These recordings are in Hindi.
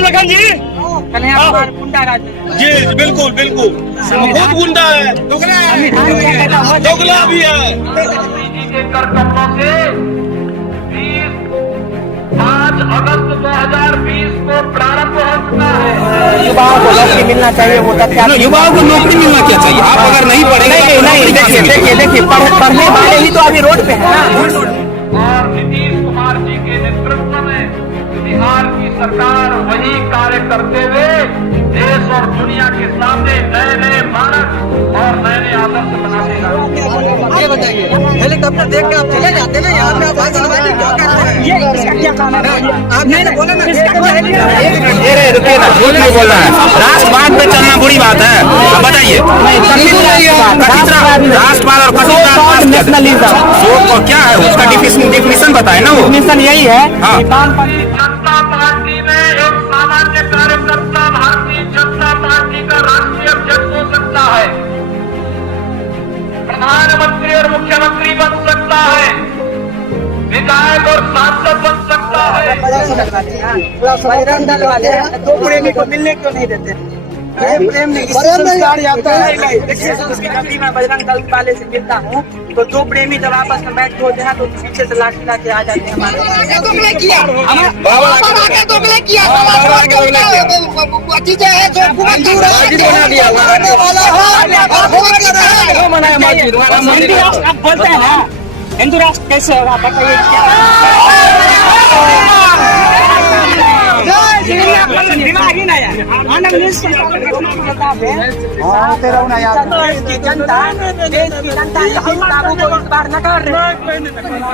राम लखन जी? गुंडाराज जी बिल्कुल बिल्कुल, बहुत गुंडा है, दोगला भी है। कर कपड़ों से 5 अगस्त 2020 को प्रारंभ हो चुका है। युवाओं को नौकरी मिलना चाहिए, वो तथ्य। युवाओं को नौकरी मिलना क्या चाहिए? आप अगर नहीं पढ़ेंगे नहीं, देखिए पढ़ने वाले ही तो अभी रोड पे है ना। और नीतीश कुमार जी के नेतृत्व में बिहार की सरकार वही कार्य करते हुए देश और दुनिया के सामने नए नए मानक और नए नए आदर्श बनाते हैं। ये बताइए, हेलीकॉप्टर देख के आप चले जाते ना, यहाँ पे आप भाषण देवाने क्या करते हैं? ये इसका क्या काम है? आपने बोला ना, रुकिए ना, झूठ नहीं बोल रहा है। राष्ट्रवाद पे चलना बुरी बात है, अब बताइए। राष्ट्रवाद और कथित नेशनलिज्म क्या है, उसका डिफिनेशन बताए ना। वो मिशन यही है। जनता पार्टी में एक सामान्य कार्यकर्ता भारतीय जनता पार्टी का राष्ट्रीय अध्यक्ष हो सकता है, प्रधानमंत्री और मुख्यमंत्री बन सकता है, विधायक और सांसद बन सकता है। बजरंग दल वाले दो प्रेमी को मिलने क्यों नहीं देते? प्रेम नहीं आता है। जब मैं बजरंग दल वाले से मिलता हूँ तो दो प्रेमी जब आपस में बैठ होते हैं तो पीछे से लाठी लाके आ जाते हैं हमारे। बोलते हैं ना हिंदू राष्ट्र कैसे होगा, बताइए दिमागी ना यार।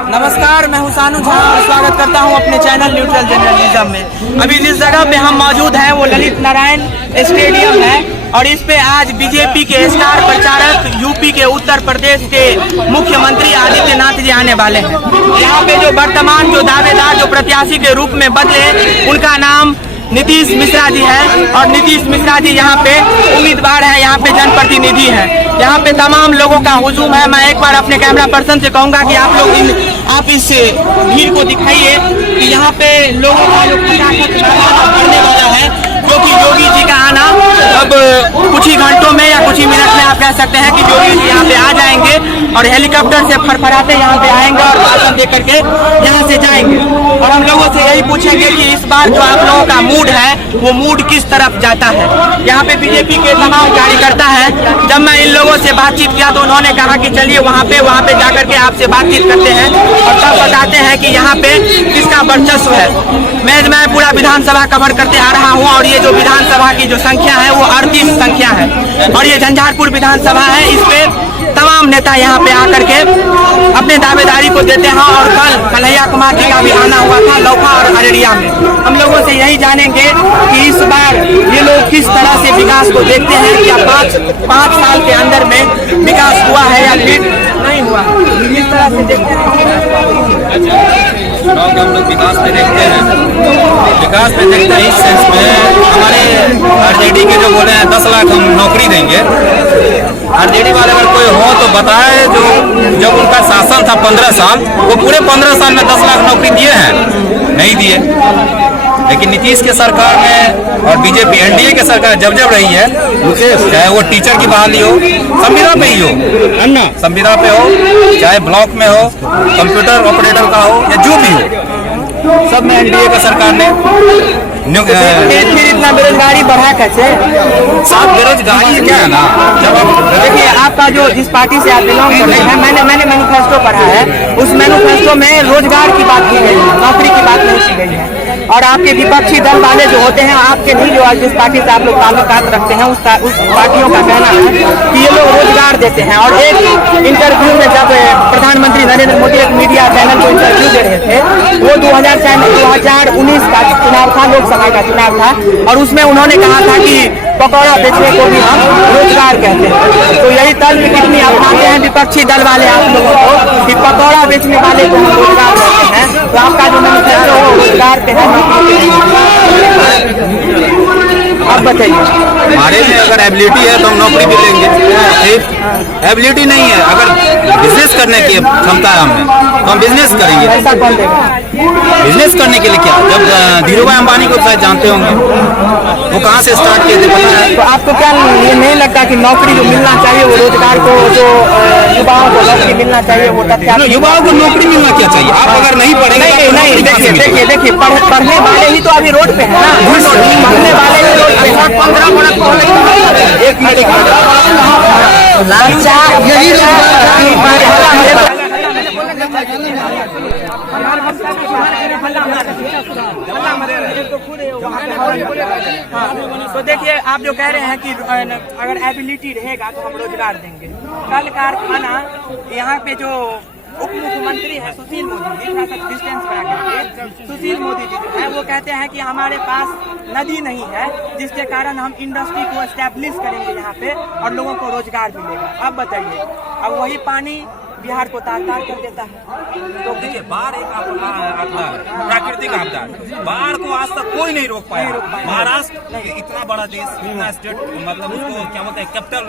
नमस्कार, मैं हूं सानू झा और स्वागत करता हूं अपने चैनल न्यूट्रल जर्नलिज्म में। अभी जिस जगह पे हम मौजूद हैं वो ललित नारायण स्टेडियम है और इस पे आज बीजेपी के स्टार प्रचारक यूपी के उत्तर प्रदेश के मुख्यमंत्री आदित्यनाथ जी आने वाले हैं। यहाँ पे जो वर्तमान जो दावेदार जो प्रत्याशी के रूप में बदले उनका नाम नीतीश मिश्रा जी है और नीतीश मिश्रा जी यहाँ पे उम्मीदवार है, यहाँ पे जनप्रतिनिधि है। यहाँ पे तमाम लोगों का हुजूम है। मैं एक बार अपने कैमरा पर्सन से कहूँगा कि आप इस भीड़ को दिखाइए कि यहाँ पे लोगों का जो पड़ने वाला है, क्योंकि योगी जी का आना अब कुछ ही घंटों में या कुछ ही मिनट में आप कह सकते हैं कि योगी जी यहाँ पे आ जाएंगे और हेलीकॉप्टर से फरफराते यहाँ पे आएंगे और भाषण दे करके यहाँ से जाएंगे। और हम लोगों से यही पूछेंगे कि इस बार जो आप लोगों का मूड है वो मूड किस तरफ जाता है। यहाँ पे बीजेपी के तमाम कार्यकर्ता है। जब मैं इन लोगों से बातचीत किया तो उन्होंने कहा कि चलिए वहाँ पे जाकर के आपसे बातचीत करते हैं और तब बताते हैं कि यहाँ पे किसका वर्चस्व है। मैं पूरा विधानसभा कवर करते आ रहा हूँ और ये जो विधानसभा की जो संख्या है वो 38 संख्या है और ये झंझारपुर विधानसभा है। इस पे तमाम नेता यहाँ पे आकर के अपने दावेदारी को देते हैं और कल कन्हैया कुमार जी का भी आना हुआ था लौका और अररिया में। हम लोगों से यही जानेंगे कि इस बार ये लोग किस तरह से विकास को देखते हैं, क्या 5 साल के अंदर में विकास हुआ है या फिर नहीं हुआ, किस तरह से देखते हैं। चुनाव के हम लोग विकास पे देखते हैं इस सेंस में। हमारे आरजेडी के जो बोले हैं 10 लाख हम नौकरी देंगे, आरजेडी वाले अगर कोई हो तो बताए। जो जब उनका शासन था 15 साल, वो पूरे 15 साल में 10 लाख नौकरी दिए हैं? नहीं दिए। लेकिन नीतीश के सरकार में और बीजेपी एनडीए के सरकार जब रही है, चाहे वो टीचर की बहाली हो, संविदा पे ही हो, संविदा पे हो, चाहे ब्लॉक में हो, कंप्यूटर ऑपरेटर का हो या जो भी हो, सब में एनडीए का सरकार ने। फिर इतना बेरोजगारी बढ़ा कैसे? साथ बेरोजगारी क्या है ना, जब आप देखिए आपका जो जिस पार्टी से आप बिलोंग कर रहे हैं, मैंने मैनिफेस्टो पढ़ा है, उस मैनिफेस्टो में रोजगार की बात की गई है, नौकरी की बात नहीं की गई है। और आपके विपक्षी दल वाले जो होते हैं, आपके नहीं जो जिस पार्टी से आप लोग ताल्लुकात रखते हैं उस पार्टियों का कहना है कि ये लोग रोजगार देते हैं। और एक इंटरव्यू में जब प्रधानमंत्री नरेंद्र मोदी एक मीडिया चैनल को इंटरव्यू दे रहे थे, वो 2019 का चुनाव था, लोकसभा का चुनाव था, और उसमें उन्होंने कहा था कि पकौड़ा बेचने को भी हम रोजगार कहते हैं। तो यही तर्क कितनी अपनाते हैं विपक्षी दल वाले आप लोगों को कि पकौड़ा बेचने वाले को हम रोजगार कहते हैं। तो आपका जो मैनिफेस्टो है वो रोजगार पे है। आप बताइए। हमारे में अगर एबिलिटी है तो हम नौकरी भी लेंगे। एबिलिटी नहीं है, अगर बिजनेस करने की क्षमता है हमें तो हम बिजनेस करेंगे। पैसा कौन देगा? बिजनेस करने के लिए क्या, जब धीरू भाई अंबानी को शायद जानते होंगे, वो कहाँ से स्टार्ट किए थे पता है? तो आपको क्या ये नहीं लगता कि नौकरी जो मिलना चाहिए वो रोजगार को, जो युवाओं को नौकरी मिलना चाहिए वो तथ्य? युवाओं को नौकरी मिलना क्या चाहिए? आप अगर नहीं पढ़ेंगे नहीं, देखिए पढ़ने वाले ही तो अभी रोड पे है ना, पढ़ने वाले ही रोड पे है। 15 मिनट एक मिनट तो देखिए, आप जो कह रहे हैं कि अगर एबिलिटी रहेगा तो हम रोजगार देंगे। कल कारखाना यहाँ पे जो उप मुख्यमंत्री है सुशील मोदी जी, थोड़ा सा डिस्टेंस बना करके, सुशील मोदी जी जो है वो कहते हैं कि हमारे पास नदी नहीं है जिसके कारण हम इंडस्ट्री को एस्टैब्लिश करेंगे यहाँ पे और लोगों को रोजगार मिलेगा। अब बताइए, अब वही पानी बिहार को तार-तार कर देता है। तो देखिए, बाढ़ एक आपदा है, प्राकृतिक आपदा है। बाढ़ को आज तक कोई नहीं रोक पाया। महाराष्ट्र इतना बड़ा देश, इतना स्टेट, मतलब उसको क्या बोलते हैं, कैपिटल,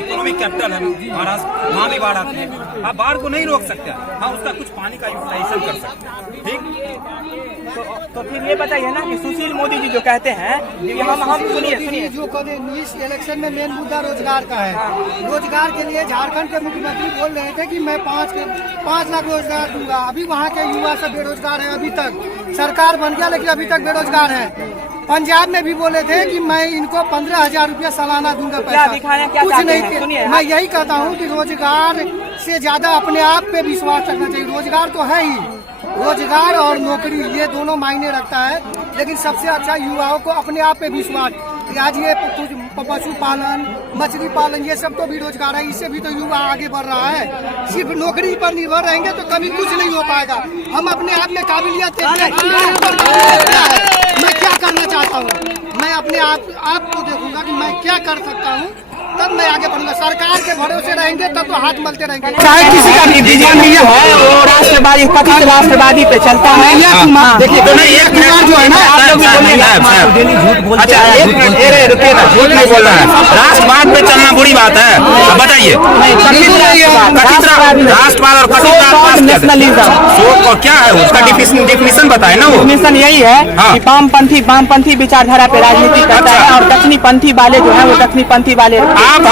इकोनॉमिक कैपिटल है महाराष्ट्र, वहाँ भी बाढ़ आती है। आप बाढ़ को नहीं रोक सकते, हाँ उसका कुछ पानी का यूटिलाइजेशन कर सकते हैं, ठीक। तो फिर ये बताइए ना कि सुशील मोदी जी जो कहते हैं कि हम सुनिए जो इस इलेक्शन में मेन मुद्दा रोजगार का है। रोजगार के लिए झारखंड के मुख्यमंत्री बोल रहे थे कि मैं 5 लाख रोजगार दूंगा। अभी वहाँ के युवा सब बेरोजगार है, अभी तक सरकार बन गया लेकिन अभी तक बेरोजगार है। पंजाब में भी बोले थे कि मैं इनको 15,000 रुपया सालाना दूंगा पैसा, कुछ नहीं। मैं यही कहता हूँ कि रोजगार से ज्यादा अपने आप पे विश्वास रखना चाहिए। रोजगार तो है ही, रोजगार और नौकरी ये दोनों मायने रखता है, लेकिन सबसे अच्छा युवाओं को अपने आप पे विश्वास। आज ये पशुपालन, मछली पालन, ये सब तो भी रोजगार है, इससे भी तो युवा आगे बढ़ रहा है। सिर्फ नौकरी पर निर्भर रहेंगे तो कभी कुछ नहीं हो पाएगा। हम अपने आप में काबिलियत मैं क्या करना चाहता हूँ, मैं अपने आप को देखूंगा कि मैं क्या कर सकता हूँ, तब मैं आगे बढ़ूंगा। सरकार के भरोसे रहेंगे तब तो हाथ मलते रहेंगे। चाहे किसी का भी विजन है वो राष्ट्रवादी, कथित राष्ट्रवादी पे चलता है। देखिए, तो नहीं, एक मिनट जो है ना, आप लोग अच्छा एक मिनट रुकिए ना, झूठ नहीं बोल रहा है। राष्ट्रवाद पे चलना बुरी बात है। अब बताइए, राष्ट्रवाद और कथित नेशनलिज्म क्या है, उसका डिफिनेशन बताए ना। वो डिफिनेशन यही है कि वामपंथी विचारधारा पे राजनीति करता है और दक्षिणीपंथी वाले जो है वो दक्षिणीपंथी वाले। आप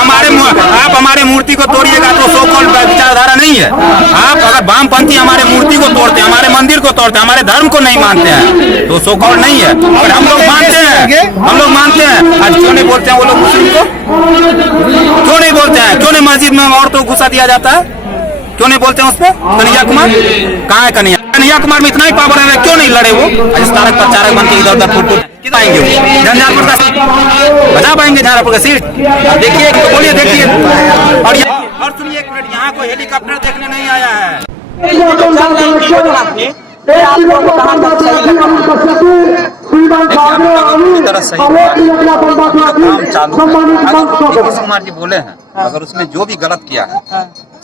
हमारे मूर्ति को तोड़िएगा तो सो कॉल्ड विचारधारा नहीं है। आप अगर वामपंथी हमारे मूर्ति को तोड़ते हैं, हमारे मंदिर को तोड़ते हैं, हमारे धर्म को नहीं मानते हैं तो सो कॉल्ड नहीं है। और हम लोग मानते हैं। आज क्यों नहीं बोलते हैं वो लोग मुस्लिम को? क्यों नहीं बोलते हैं? क्यों नहीं मस्जिद में औरतों को घुसा दिया जाता है? क्यों नहीं बोलते हैं उस पर? कन्हैया कुमार कहाँ है? कन्हैया कुमार में इतना ही पावर है, क्यों नहीं लड़े वो? तारक प्रचारक बन के इधर उधर फुट आएंगे वो झंझारपुर का सीट बचा पाएंगे, झंझारपुर का सीट। देखिए, बोलिए, देखिए। और सुनिए एक मिनट, यहाँ कोई हेलीकॉप्टर देखने नहीं आया है। कुमार जी बोले हैं, अगर उसने जो भी गलत किया है,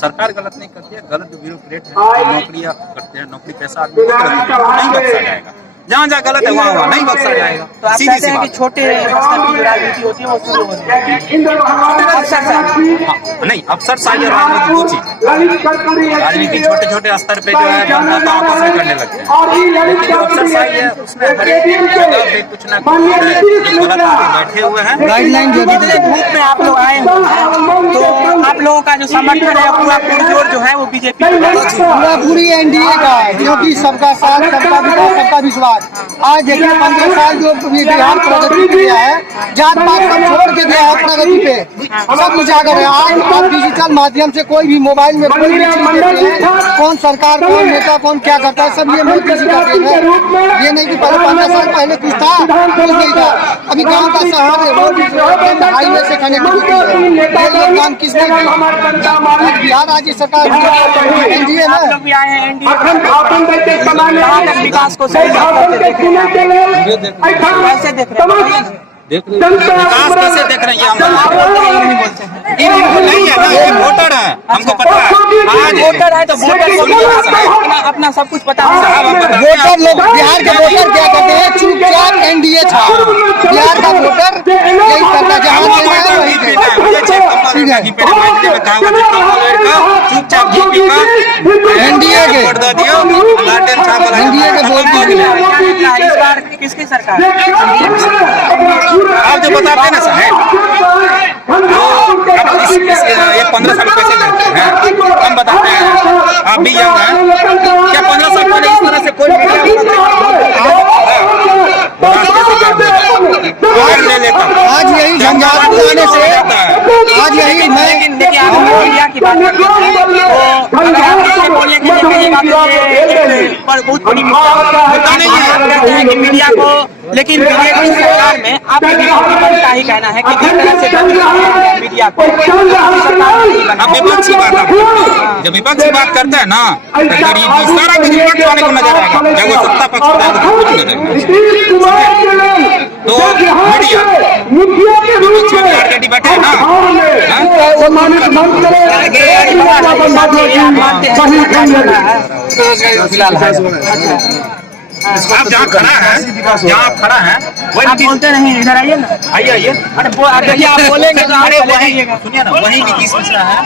सरकार गलत नहीं करती है, गलत जो ब्यूरोक्रेट है नौकरियां करते हैं, नौकरी पैसा आदमी नहीं बख्शा जाएगा। जहाँ जहाँ गलत है वहाँ नहीं बख्शा जाएगा। तो आप कहते हैं कि छोटे स्तर की राजनीति होती है वो शुरू होती है। नहीं, अफसरशाही और राजनीति दो चीज है। राजनीति छोटे छोटे स्तर पे जो है जनता आपस में करने लगते हैं, लेकिन जो अफसरशाही है उसमें हर एक जगह पे कुछ ना कुछ गलत बैठे हुए हैं। गाइडलाइन जो ग्रुप में आप लोग आए तो आप लोगों का जो समर्थन है पूरा पुरजोर जो है वो बीजेपी पूरी एनडीए का, क्योंकि सबका साथ, सबका विकास, सबका विश्वास। आज देखिए 15 साल जो बिहार प्रगति पे गया है, जात पात सब छोड़ के गया है प्रगति पे, सब उजागर है। आज आप डिजिटल माध्यम से कोई भी मोबाइल में कोई भी चीज देखते हैं, कौन सरकार, कौन नेता, कौन क्या करता है, सब ये मोदी जी कर रहे हैं। ये नहीं कि पहले 15 साल पहले कुछ था, कुछ नहीं था। अभी गाँव का शहर है, रोड हाईवे से कनेक्टिविटी है, ये लोग काम किसने किया? बिहार राज्य सरकार एनडीए है। विकास को सही कैसे देख रहे हैं? विकास कैसे देख रहे हैं? नहीं है ना, ये वोटर है, हमको पता है। आज वोटर है तो वोटर को अपना सब कुछ पता है। वोटर लोग, बिहार के वोटर क्या करते हैं? चुपचाप एनडीए छाप बिहार का वोटर यही करता जहाँ देना है वही देना। ठीक है, चुपचाप एनडीए के वोट दीजिए। इस बार किसकी सरकार है? आप जो बताते हैं ना साहब, ये 15 साल कैसे करते हैं, हम बताते हैं, आप भी यंग हैं क्या? 15 साल पहले इस तरह से कोई ले लेता। आज यही झंझारपुर आने से आज यही मैं देखिए आप मीडिया की बात करते हैं तो अगर आप इससे बोलने के लिए कहिएगा तो पर बहुत बड़ी नहीं है कि मीडिया को, लेकिन बीजेपी सरकार में आपके विपक्ष ही कहना है कि जिस तरह से मीडिया को अब विपक्षी बात जब विपक्षी बात करता है ना तो गरीबी सारा कुछ विपक्ष वाले को नजर आएगा, जब वो सत्ता पक्ष में आएगा तो कुछ नजर आएगा। तो मीडिया विपक्षी में आरजेडी बैठे हैं ना, आप जहाँ खड़ा है वही आप बोलते नहीं, इधर आइए ना, आइए। अरे देखिए आप बोलेंगे तो अरे सुनिए ना, वही नीतीश मिश्रा है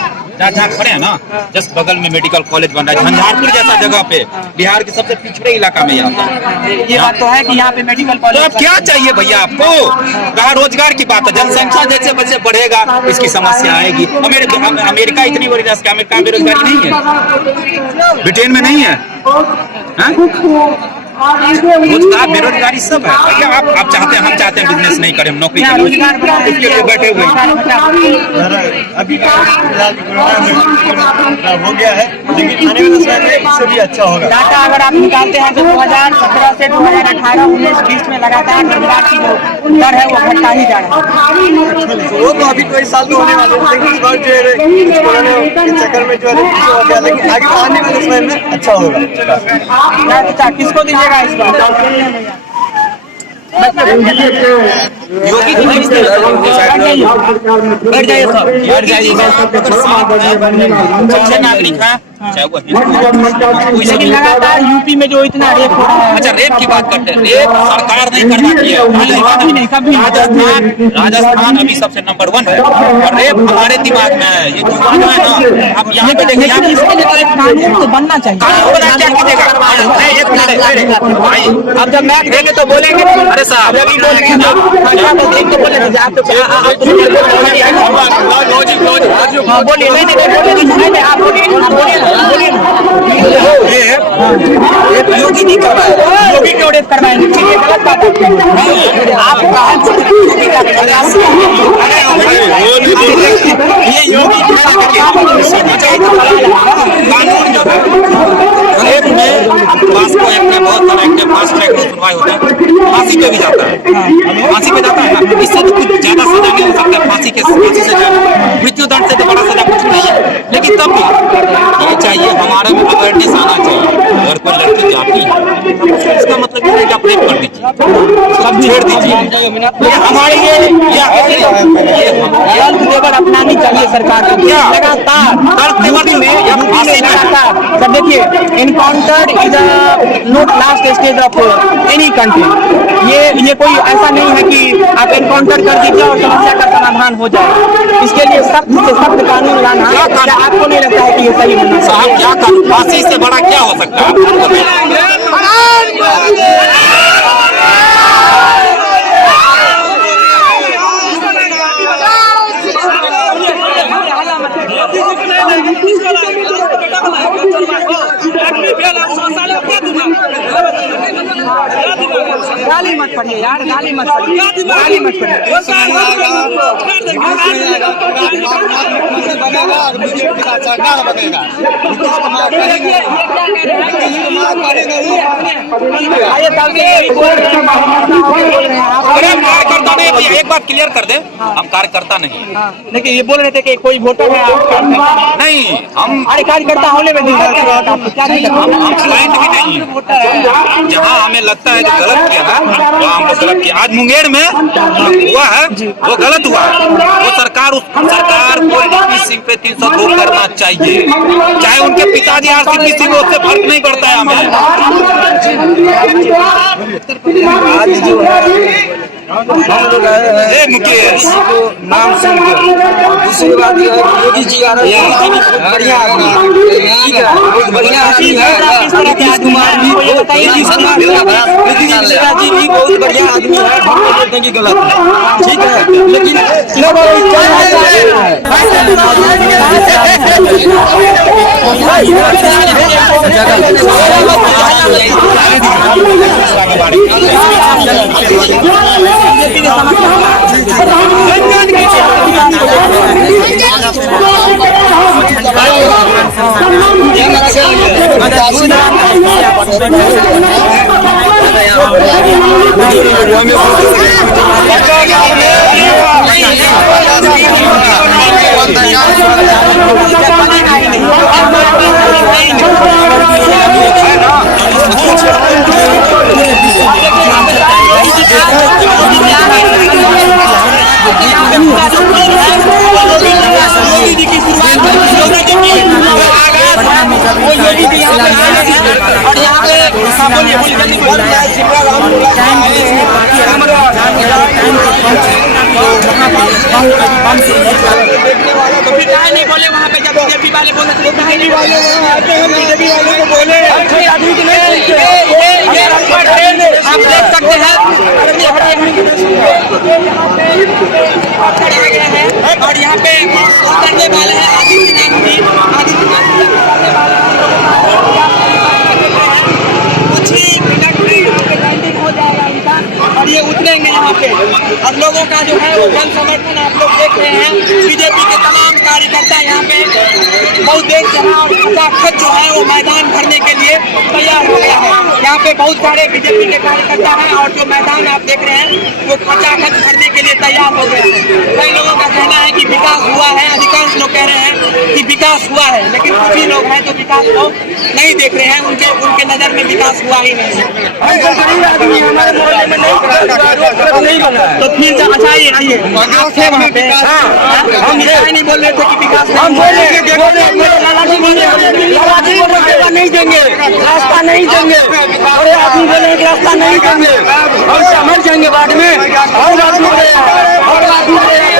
जहाँ खड़े हैं ना, जस्ट बगल में मेडिकल कॉलेज बन रहा है झंझारपुर जैसा जगह पे, बिहार के सबसे पिछड़े इलाका में आता है। ये बात तो है कि यहाँ पे मेडिकल तो कॉलेज अब क्या चाहिए भैया आपको? कहा रोजगार की बात है, जनसंख्या जैसे बच्चे बढ़ेगा इसकी समस्या आएगी। अमेरिका इतनी बड़ी देश, अमेरिका में बेरोजगारी नहीं है, ब्रिटेन में नहीं है, रोजगार बेरोजगारी सब है भैया। आप चाहते हैं, हम चाहते हैं बिजनेस नहीं करें, हम नौकरी करें, इसके लिए बैठे हुए हैं। अभी हो गया है, लेकिन आने वाले समय में इससे भी अच्छा होगा। डाटा अगर आप निकालते हैं तो 2017 से 2018, 19, 20 में लगातार रोजगार की जो दर है वो घटता ही जा रहा है। वो तो अभी कई साल तो होने वाले हैं, लेकिन इस बार जो है चक्कर में जो है पीछे हो गया, लेकिन आगे आने वाले समय में अच्छा होगा। अच्छा, किसको दीजिएगा इस बार? योगी की बैठ जाइए सब, बैठ जाइए। अच्छे नागरिक हैं, चाहे वो लेकिन लगातार यूपी में जो इतना रेप हो रहा है। अच्छा, रेप की बात करते हैं, रेप सरकार नहीं करना चाहिए। राजस्थान अभी सबसे नंबर 1 है और रेप हमारे दिमाग में है। ये जुबान है ना, आप यहाँ पे देखिए, यहाँ इसके लिए तो एक कानून तो बनना चाहिए। कानून बना क्या कीजिएगा? एक मिनट, आप जब मैच देंगे तो बोलेंगे। अरे साहब अभी बोलेंगे ना, तो बोलेंगे आप तो बोलिए, नहीं आप बोलिए योगी नहीं करवाए, योगी क्यों रेप करवाएंगे? ये गलत बात है। आप ये योगी कानून जो रेप में वास्को एक्ट में बहुत सारे एक्ट में फास्ट ट्रैक में सुनवाई होता है, फांसी पे भी जाता है, फांसी पे जाता है ना, इससे तो कुछ ज्यादा सजा नहीं हो सकता, फांसी से ज्यादा मृत्यु दंड से तो बड़ा सजा कुछ नहीं है। लेकिन तब भी ये चाहिए, हमारे में अवेयरनेस आना चाहिए। अगर कोई लड़की जाती है इसका मतलब ये है कि आप रेप कर दीजिए, सब छेड़ दीजिए। ये हमारे तेवर अपनानी चाहिए सरकार को। क्या लगातार तेवर में या फांसी में? सर देखिए, encounter is not last stage of any country. ये कोई ऐसा नहीं है कि आप एनकाउंटर कर दीजिए और समस्या का समाधान हो जाए। इसके लिए सख्त से सख्त कानून लाना, क्या आपको नहीं लगता है कि ये सही होना? साहब क्या कानून, फांसी से बड़ा क्या हो सकता है? गाली मत पढ़िए यार, गाली मत पढ़िए, गाली मत अरे कार्यकर्ता नहीं भैया, एक बात क्लियर कर दे, हम कार्यकर्ता नहीं। लेकिन ये बोल रहे थे कि कोई वोटर है नहीं, हम अरे कार्यकर्ता होने में हम क्लाइंट भी नहीं है। जहाँ हमें लगता है कि गलत किया है वहाँ हम गलत किया। आज मुंगेर में हुआ है वो गलत हुआ है, वो सरकार को नीतीश सिंह पे 302 करना चाहिए, चाहे उनके पिताजी आरसीपी सिंह, उससे फर्क नहीं पड़ता है हमें। हम लोग आए हैं मुकेश को नाम सुनकर। और दूसरी बात यह है कि योगी जी आ रहे हैं, बहुत बढ़िया आदमी है, ठीक है, बहुत बढ़िया आदमी है। नीतीश कुमार भी बहुत बढ़िया आदमी है, हम लोग बोलते हैं कि गलत है, ठीक है, लेकिन तो फिर काहे नहीं बोले वहाँ पे जब बीजेपी वाले बोले तो काहे नहीं बोले? बीजेपी वालों को बोले आप देख सकते हैं और यहाँ पे करने वाले हैं आदित्यनाथ जी कुछ ही मिनट में यहाँ पे लैंडिंग हो जाएगा इनका और ये उतरेंगे यहाँ पे। और लोगों का जो है वो जन समर्थन आप लोग देख रहे हैं, बीजेपी के तमाम कार्यकर्ता यहाँ पे बहुत देर से हैं और खचाखच जो है वो मैदान भरने के लिए तैयार हो गया है। यहाँ पे बहुत सारे बीजेपी के कार्यकर्ता हैं और जो मैदान आप देख रहे हैं वो खचाखच भरने के लिए तैयार हो गया है। कई लोगों का कहना है कि विकास हुआ है, अधिकांश लोग कह रहे हैं कि विकास हुआ है, लेकिन कुछ ही लोग हैं जो विकास को नहीं देख रहे हैं, उनके नजर में विकास हुआ ही नहीं है। तो फिर जब अच्छा आइए आप थे वहाँ पे, हम नहीं बोल रहे थे कि विकास हम बोले रास्ता नहीं देंगे, रास्ता नहीं देंगे, और आदमी बोले कि रास्ता नहीं देंगे और समझ जाएंगे बाद में और बात हो रहे हैं और बात हो रहे हैं।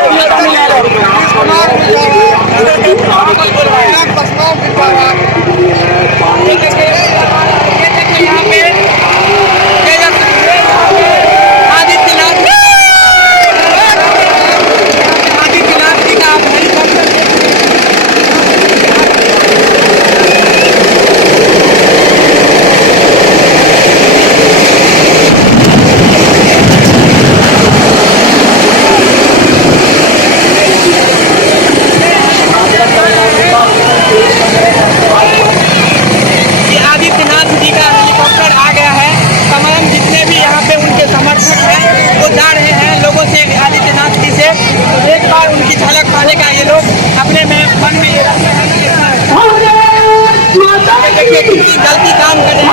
यहाँ पे आदित्यनाथ जी का आप जल्दी काम करें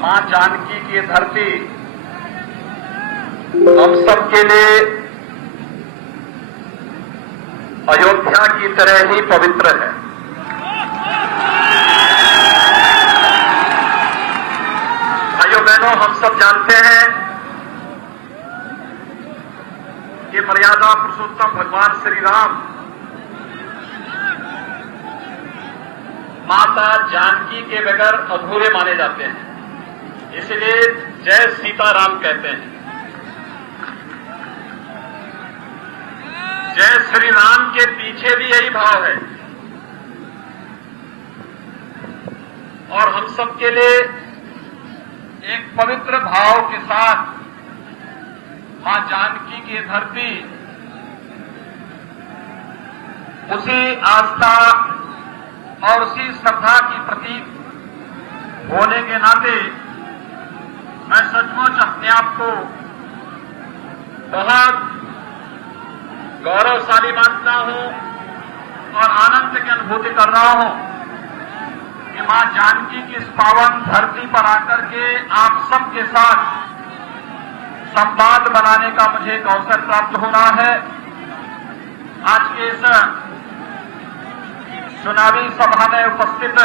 मां जानकी की धरती हम सब के लिए अयोध्या की तरह ही पवित्र है। भाइयों बहनों, हम सब जानते हैं कि मर्यादा पुरुषोत्तम भगवान श्री राम माता जानकी के बगैर अधूरे माने जाते हैं, इसलिए जय सीताराम कहते हैं। जय श्री राम के पीछे भी यही भाव है और हम सब के लिए एक पवित्र भाव के साथ मां जानकी की धरती उसी आस्था और उसी श्रद्धा की प्रतीक होने के नाते मैं सचमुच अपने आप को बहुत गौरवशाली मानता हूं और आनंद की अनुभूति कर रहा हूं कि मां जानकी की इस पावन धरती पर आकर के आप सबके साथ संवाद बनाने का मुझे एक अवसर प्राप्त हो रहा है। आज के इस चुनावी सभा में उपस्थित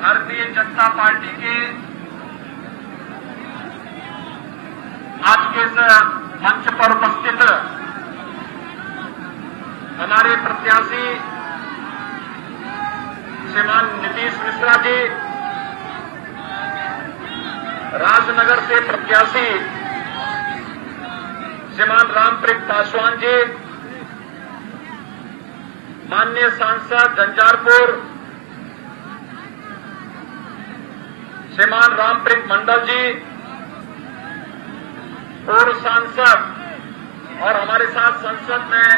भारतीय जनता पार्टी के आज के इस मंच पर उपस्थित हमारे प्रत्याशी श्रीमान नीतीश मिश्रा जी, राजनगर से प्रत्याशी श्रीमान रामप्रीत पासवान जी, माननीय सांसद झंझारपुर श्रीमान रामप्रीत मंडल जी, पूर्व सांसद और हमारे साथ संसद में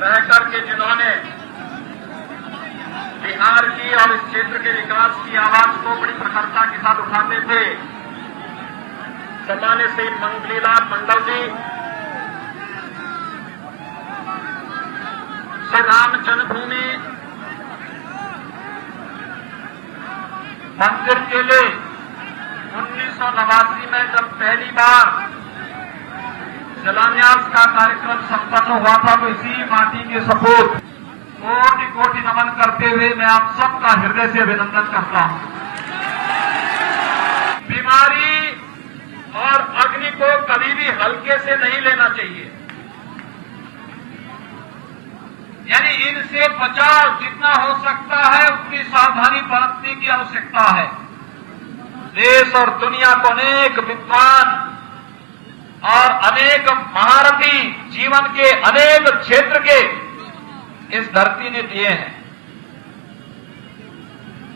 रह करके जिन्होंने बिहार की और इस क्षेत्र के विकास की आवाज को बड़ी प्रखरता के साथ उठाते थे, सम्मान्य श्री मंगलीलाल मंडल जी, श्री राम जन्मभूमि मंदिर के लिए 1989 में जब पहली बार शिलान्यास का कार्यक्रम संपन्न हुआ था, तो इसी माटी के सपूत कोटि कोटि नमन करते हुए मैं आप सबका हृदय से अभिनंदन करता हूं। बीमारी और अग्नि को कभी भी हल्के से नहीं लेना चाहिए, यानी इनसे बचाव जितना हो सकता है उतनी सावधानी बरतने की आवश्यकता है। देश और दुनिया को अनेक विद्वान और अनेक महारथी जीवन के अनेक क्षेत्र के इस धरती ने दिए हैं।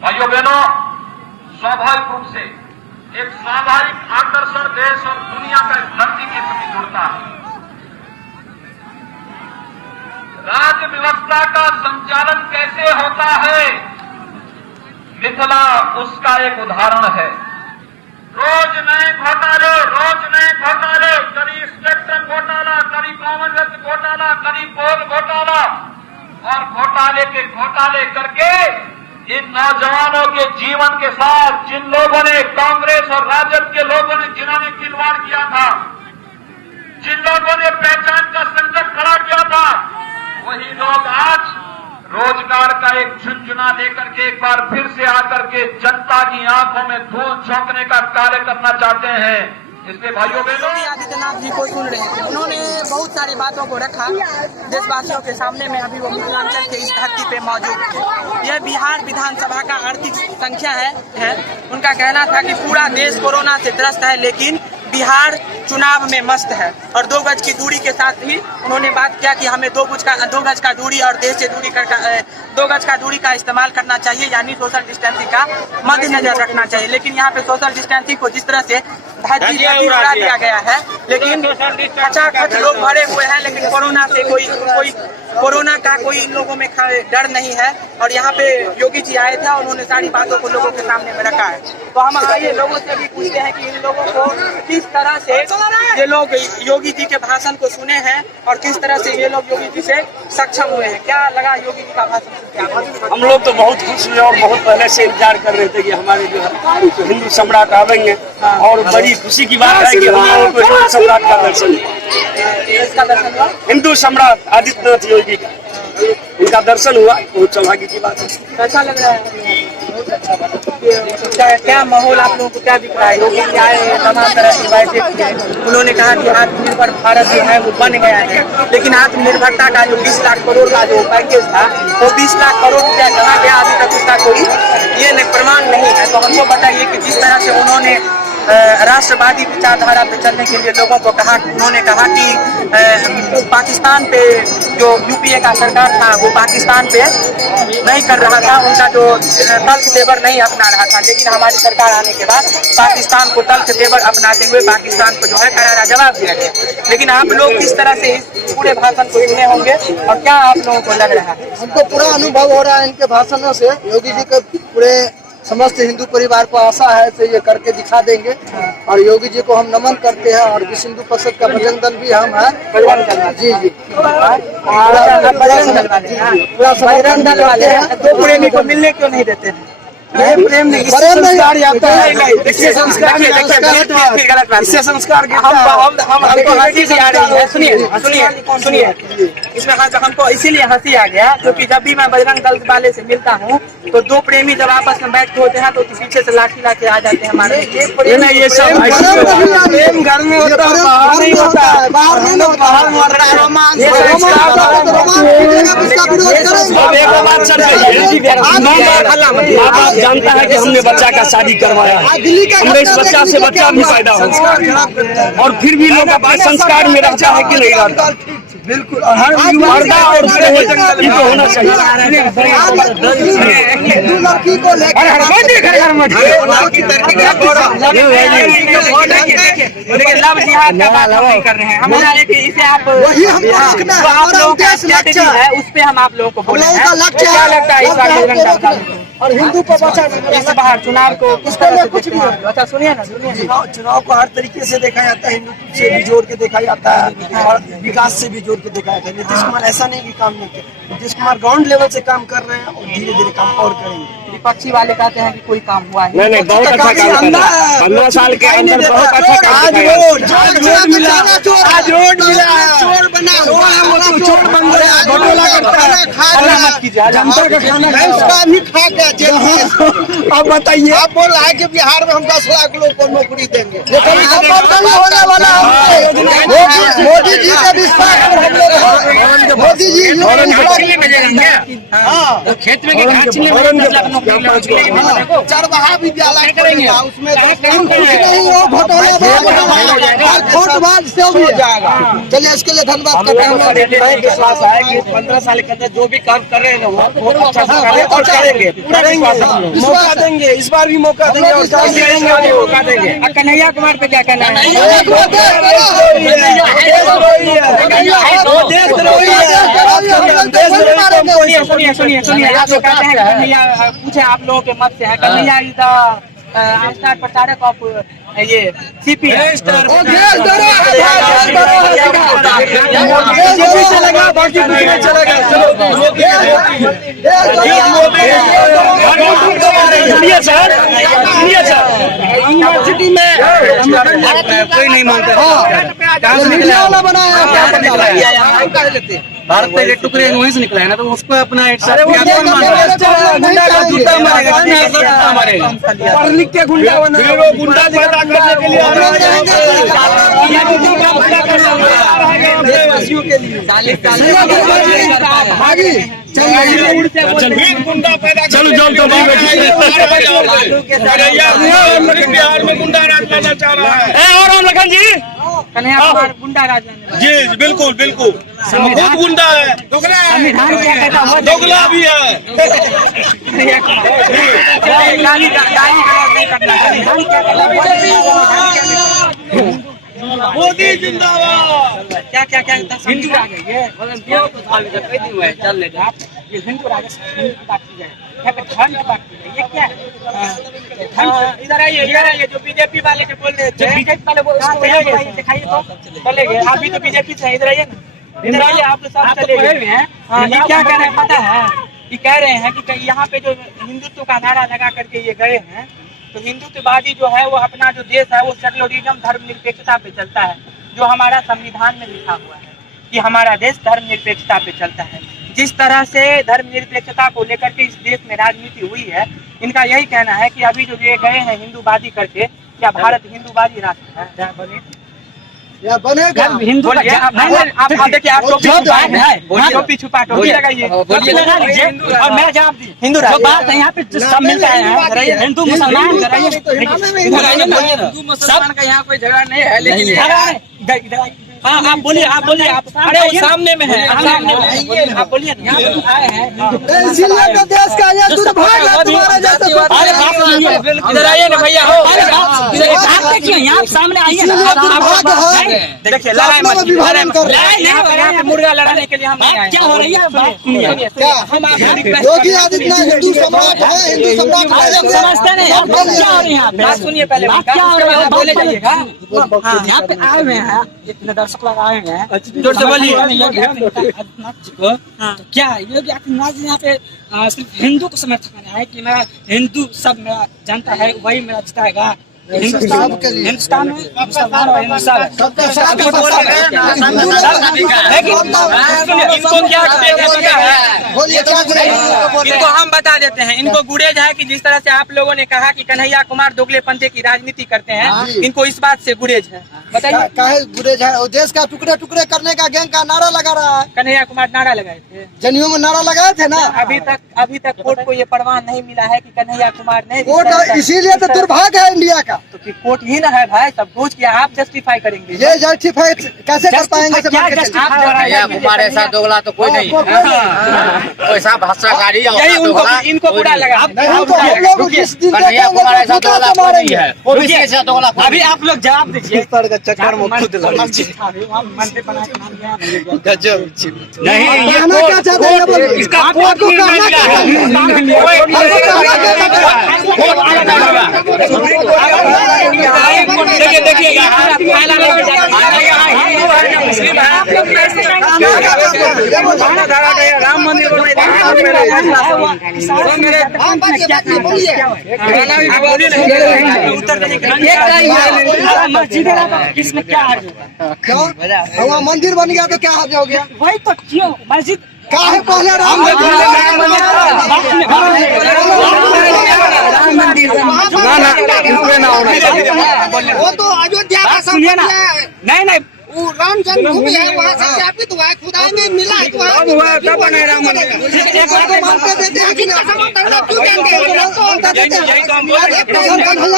भाइयों बहनों, स्वाभाविक रूप से एक स्वाभाविक आकर्षण देश और दुनिया का इस धरती के प्रति जुड़ता है। राज्य व्यवस्था का संचालन कैसे होता है, मिथिला उसका एक उदाहरण है। रोज नए घोटाले, कभी स्पेक्ट्रम घोटाला, कभी कॉमनवेल्थ घोटाला, कभी पोल घोटाला, और घोटाले करके इन नौजवानों के जीवन के साथ जिन लोगों ने, कांग्रेस और राजद के लोगों ने जिन्होंने खिलवाड़ किया था, जिन लोगों ने पहचान का संकट खड़ा किया था, वही लोग आज रोजगार का एक झुंझुना लेकर के एक बार फिर से आकर के जनता की आंखों में धूल झोंकने का कार्य करना चाहते हैं। इसलिए भाइयों बहनों, योगी आदित्यनाथ जी को सुन रहे थे, उन्होंने बहुत सारी बातों को रखा देशवासियों के सामने में। अभी वो मिथिलांचल के इस धरती पे मौजूद थे। यह बिहार विधानसभा का आर्थिक संख्या है। उनका कहना था कि पूरा देश कोरोना से त्रस्त है, लेकिन बिहार चुनाव में मस्त है। और 2 गज की दूरी के साथ ही उन्होंने बात किया कि हमें 2 गज का दूरी और देश से दूरी 2 गज का दूरी का इस्तेमाल करना चाहिए, यानी सोशल डिस्टेंसिंग का मद्देनजर रखना चाहिए। लेकिन यहाँ पे सोशल डिस्टेंसिंग को जिस तरह से उड़ा दिया गया है, लेकिन खचाखच लोग भरे हुए हैं, लेकिन कोरोना से कोरोना का कोई इन लोगों में डर नहीं है। और यहाँ पे योगी जी आए थे, उन्होंने सारी बातों को लोगों के सामने में रखा है। तो हम आइए लोगों से भी पूछते हैं कि इन लोगों को किस तरह से ये लोग योगी जी के भाषण को सुने हैं और किस तरह से ये लोग योगी जी से सक्षम हुए हैं। क्या लगा योगी जी का भाषण? हम लोग तो बहुत खुश हुए और बहुत पहले से इंतजार कर रहे थे कि हमारे जो है हिंदू सम्राट आवेंगे, और बड़ी खुशी की बात है कि हम लोगों को हिंदू सम्राट का दर्शन हुआ। हिंदू सम्राट आदित्यनाथ योगी का इनका दर्शन हुआ, बहुत सौभाग्य की बात है। कैसा लग रहा है? क्या माहौल आप लोगों को क्या दिख रहा है? योगी जी आए, तमाम तरह की बातें की, उन्होंने कहा कि आत्मनिर्भर भारत जो है वो बन गया है, लेकिन आत्मनिर्भरता का जो 20 लाख करोड़ का जो पैकेज था, वो 20 लाख करोड़ रुपया कहाँ गया, अभी तक उसका कोई ये प्रमाण नहीं है। तो हमको बताइए कि जिस तरह से उन्होंने राष्ट्रवादी विचारधारा पे चलने के लिए लोगों को कहा, उन्होंने कहा कि पाकिस्तान पे जो यूपीए का सरकार था वो पाकिस्तान पे नहीं कर रहा था, उनका जो तल्ख तेवर नहीं अपना रहा था, लेकिन हमारी सरकार आने के बाद पाकिस्तान को तल्ख तेवर अपनाते हुए पाकिस्तान को जो है करारा जवाब दिया गया। लेकिन आप लोग किस तरह से इस पूरे भाषण को सुने होंगे और क्या आप लोगों को लग रहा है? हमको पूरा अनुभव हो रहा है इनके भाषणों से। योगी जी के पूरे समस्त हिंदू परिवार को आशा है से ये करके दिखा देंगे, और योगी जी को हम नमन करते हैं। और विश्व हिंदू परिषद का बजरंग दल भी हम है, जी जी बजरंग दल वाले हैं, तो प्रेमी को मिलने क्यों नहीं देते हैं? प्रेम नहीं, इससे संस्कार आता है, इससे संस्कार गलत बात, इससे संस्कार हमको हंसी भी आ रही है। सुनिए इसमें हमको इसीलिए हंसी आ गया क्योंकि जब भी मैं बजरंग दल वाले से मिलता हूँ तो दो प्रेमी जब आपस में बैठते होते हैं तो पीछे से लाठी लाके आ जाते हैं हमारे। ये सब प्रेम घर में होता है, बाहर नहीं होता है, बाहर नहीं होता, बाहर मर रहा है रोमांस। आप जानता है कि हमने बच्चा का शादी करवाया है, हमने इस बच्चा से बच्चा भी पैदा हो, और फिर भी लोग अपने संस्कार में रहता है कि नहीं रहता। बिल्कुल पर्दा और ये तो होना चाहिए। लड़की को लेकिन लव जिहाद का बात हम नहीं कर रहे हैं। हम इसे आप वही हमको रखना है, आप लोगों का उद्देश्य लक्ष्य है उस पे हम आप लोगों को बोले हैं। का लक्ष्य क्या लगता है इस बार बजरंग दल और हिंदू को बचाना। इस बार चुनाव को किस तरह से देखते हैं? अच्छा सुनिए ना चुनाव को हर तरीके से देखा जाता है, हिंदुत्व से भी जोड़ के देखा जाता है और विकास से भी जोड़ के देखा जाता है। नीतीश कुमार ऐसा नहीं कि काम नहीं किया, नीतीश कुमार ग्राउंड लेवल से काम कर रहे हैं और धीरे धीरे काम और करेंगे। विपक्षी वाले कहते हैं कि कोई काम हुआ है। नहीं बहुत अच्छा काम कर रहा है, 15 साल के अंदर बहुत अच्छा काम आज किया है। रोड मिला, आज रोड मिला है, चोर बना, चोर बन गया, घोटाला करता है, जनता का खाना उसका भी खा गया जेल में। अब बताइए, आप बोल रहा है कि बिहार में हम 10 लाख लोग को नौकरी देंगे, ये कभी संभव नहीं होने वाला है। मोदी जी का विश्वास पर हम लोग हैं। मोदी जी खेत में चरवाहा विद्यालय करेंगे, उसमें नहीं हो घोटबाज से हो जाएगा। चलिए इसके लिए धन्यवाद करते हैं। विश्वास है कि 15 साल के अंदर जो भी काम कर रहे हैं वो बहुत अच्छा से करें और करेंगे, पूरा विश्वास है। मौका देंगे, इस बार भी मौका देंगे और मौका देंगे। कन्हैया कुमार पे क्या कहना है? सुनिए आप लोग कहते हैं कन्हैया, पूछे आप लोगों के मत से है कन्हैया इज द स्टार प्रचारक ऑफ ये सीपीएम। चलेगा, बाकी कुछ नहीं चलेगा। यूनिवर्सिटी में कोई नहीं मानता, भारत का ये टुकड़े वहीं से निकला है ना, तो उसको अपना पढ़ लिख के गुंडा बना, गुंडा करने के लिए देशवासियों के लिए चलो जल्द तो बिहार में गुंडा राज करना चाह रहा है। और राम लखन जी, कन्हैया कुमार गुंडा राज जी बिल्कुल बिल्कुल बहुत गुंडा है, संविधान क्या कहता है? दोगला भी है। गाली नहीं करना। मोदी जिंदाबाद। क्या क्या क्या हिंदू आ गई है, ये हिंदू राज हिंदू की बात की जाए, यहाँ पे धर्म की बात की जाए, ये क्या है? इधर आइए जो बीजेपी वाले जो बोल रहे थे, बीजेपी वाले बोल दिखाइए तो चले गए। आप भी तो बीजेपी से इधर आइए ना, इधर आइए, आप तो सब चले गए हैं। ये क्या कह रहे हैं पता है? ये कह रहे हैं कि यहाँ पे जो हिंदुत्व का नारा लगा करके ये गए हैं, तो हिंदुत्ववादी जो है वो अपना जो देश है वो सेक्युलरिज्म धर्मनिरपेक्षता पे चलता है, जो हमारा संविधान में लिखा हुआ है कि हमारा देश धर्मनिरपेक्षता पे चलता है। जिस तरह से धर्मनिरपेक्षता को लेकर के इस देश में राजनीति हुई है, इनका यही कहना है कि अभी जो ये गए हैं हिंदूवादी करके, क्या भारत हिंदूवादी राष्ट्र है? या बनेगा हिंदू आप देखिए, आप टोपी छुपा टोपी लगाइए, लगा लीजिए और मैं जवाब दी। हिंदू बात है यहाँ पे सब मिलता है, हिंदू मुसलमान मुसलमान का यहाँ कोई झगड़ा नहीं है, लेकिन हाँ आप बोलिए आप अरे वो सामने में है, आप बोलिए आए हैं इसीलिए तो देश का ये दुर्भाग्य है तुम्हारे जैसे। इधर आइए ना भैया, यहाँ सामने आइए ना। देखिए लड़ाई मत, मुर्गा लड़ाने के लिए हम क्या हो रही है? हम योगी आदित्यनाथ हिंदू सम्राट है, हिंदू सम्राट समझते नहीं। सुनिए पहले बोले जाइएगा, यहाँ पे आए हुए हैं एक निदर्शन पोषक लगाए हुए हैं। जोर से बोलिए। योगी आदित्यनाथ जी को तो क्या योगी आदित्यनाथ जी यहाँ पे सिर्फ हिंदू को समर्थन है कि मेरा हिंदू सब मेरा जनता है वही मेरा जिताएगा। हिंदुस्तान में मुसलमान और हिंदू सब इनको क्या इनको हम बता देते हैं। इनको गुरेज है कि जिस तरह से आप लोगों ने कहा कि कन्हैया कुमार दोगले पंथे की राजनीति करते हैं, इनको इस बात से गुरेज है। बताइए काहे गुरेज है? और देश का टुकड़े टुकड़े करने का गैंग का नारा लगा रहा है। कन्हैया कुमार नारा लगाए थे, जनियों में नारा लगाए थे ना। अभी तक कोर्ट को ये प्रमाण नहीं मिला है कि कन्हैया कुमार ने कोर्ट इसीलिए तो दुर्भाग्य है इंडिया का। तो फिर कोर्ट ही ना है भाई, सब कुछ क्या आप जस्टिफाई करेंगे? ये जस्टिफाई कैसे कर पाएंगे? कुमार ऐसा दोगला तो कोई नहीं है, ऐसा भ्रष्टाचारी यही इनको बुरा लगा। कन्हैया कुमार ऐसा दोगला कोई नहीं है, ओबीसी ऐसा दोगला कोई अभी आप लोग जवाब दीजिए। चक्कर में खुद नहीं। ये क्या चाहते हैं? इसका कोर्ट नहीं मिला है। देखिएगा राम मंदिर इसमें क्या हर्ज क्यों मंदिर बन गया तो क्या हर्ज हो गया? वही तो क्यों मस्जिद क्या है? पहले राम मंदिर वो तो अयोध्या का सुनिए ना। नहीं वो राम जन्मभूमि है, वहाँ सत्यापित हुआ है, खुदाई में मिला है। कन्हैया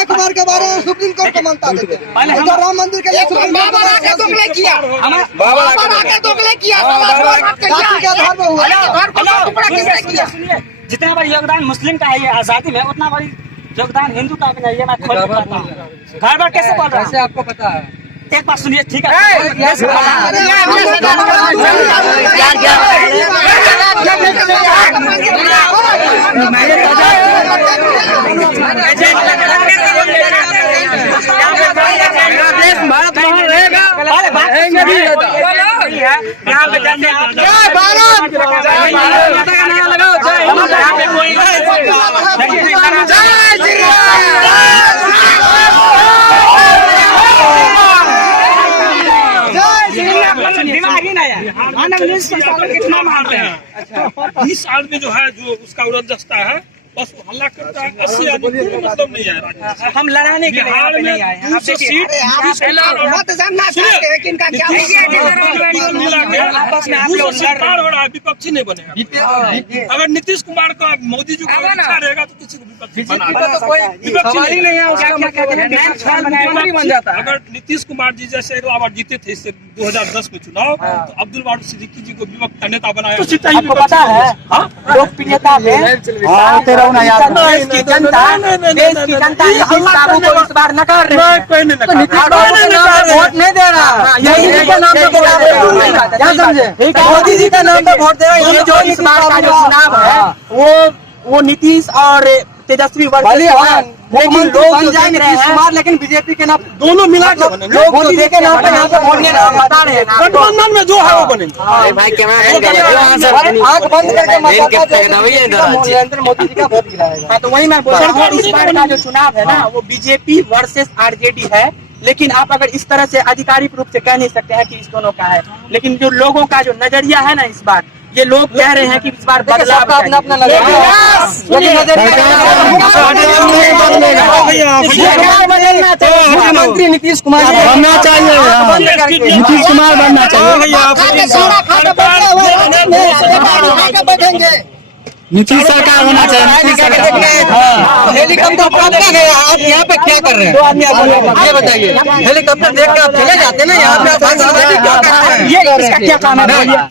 कुमार के बारे में सुप्रीम कोर्ट को मानता देते हैं। राम मंदिर के लिए जितना बड़ा योगदान मुस्लिम का है ये आजादी में, उतना बड़ी योगदान हिंदू का भी नहीं है। मैं खुद बताता हूँ। घर बार कैसे बोल रहा है आपको पता है? एक बात सुनिए, ठीक है? यहाँ पे जैसे दिमाग ही नहीं है। कितना मारते हैं? 20 आदमी जो है जो उसका उड़न दस्ता है बस वो हल्ला करता है। 80 आदमी मतलब नहीं है। हम लड़ाने के बिहार में नहीं आए हैं। 200 सीट आपस में आप लोग पार हो रहा है, विपक्षी नहीं बनेगा। अगर नीतीश कुमार का मोदी जी का इच्छा रहेगा तो किसी को विपक्षी सवाल ही नहीं है। बन जाता है। अगर नीतीश कुमार जी जैसे अगला बार जीते थे इससे 2010 में चुनाव, तो अब्दुल बारू सिद्दीकी जी को विपक्ष का नेता बनाया। आपको पता है लोकप्रियता में देश की जनता नीतीश बाबू को इस बार नकार रही है। वोट नहीं दे रहा, यही के नाम पे क्या समझे? मोदी जी का नाम पे वोट दे रहा है। ये जो इस बार का जो चुनाव है वो नीतीश और तेजस्वी लेकिन लोग बन जाएंगे नीतीश कुमार, लेकिन बीजेपी के नाम दोनों मिला लोग मोदी जी के नाम पे यहाँ पे वोट नहीं बता रहे हैं। गठबंधन में जो है वो बनेंगे। आँख बंद करके नरेंद्र मोदी जी का वोट गिराएगा। तो वही मैं बोल रहा हूँ, इस बार का जो चुनाव है ना वो बीजेपी वर्सेस आरजेडी है। लेकिन आप अगर इस तरह से आधिकारिक रूप से कह नहीं सकते हैं कि इस दोनों का है। लेकिन जो लोगों का जो नजरिया है ना इस बार, ये लोग कह रहे हैं कि इस बार बदलाव अपना मुख्यमंत्री नीतीश कुमार बनना चाहिए। नीतीश कुमार बनना चाहिए। नीतीश सरकार होना चाहिए। हेलीकॉप्टर प्राप्त गया, आप यहाँ पे क्या कर रहे हैं? ये बताइए, हेलीकॉप्टर देख के आप चले जाते हैं ना, यहाँ पे आप क्या कर रहे हैं? ये इसका क्या काम है?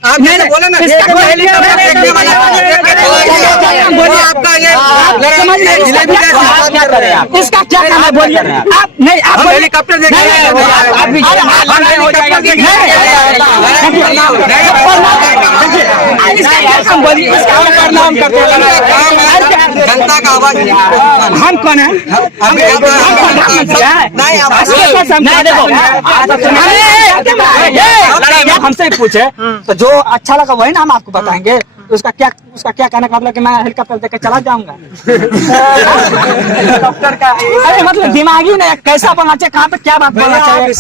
आप मैंने बोला ना, हेलीकॉप्टर देखने वाला बोलिए आपका ये क्या कर रहे हैं? इसका क्या काम है बोलिए आप? नहीं, आप हेलीकॉप्टर देख रहे हैं, हम बोलिए इसका नाम करते हैं जनता का आवाज हम कौन है नहीं हमसे पूछे तो जो अच्छा लगा वही ना हम आपको बताएंगे। उसका क्या कहने का मतलब कि मैं हेलीकॉप्टर देकर चला जाऊंगा। हेलीकॉप्टर का मतलब दिमागी नहीं कैसा बनना चाहिए, कहाँ पे क्या बात बोलना चाहिए।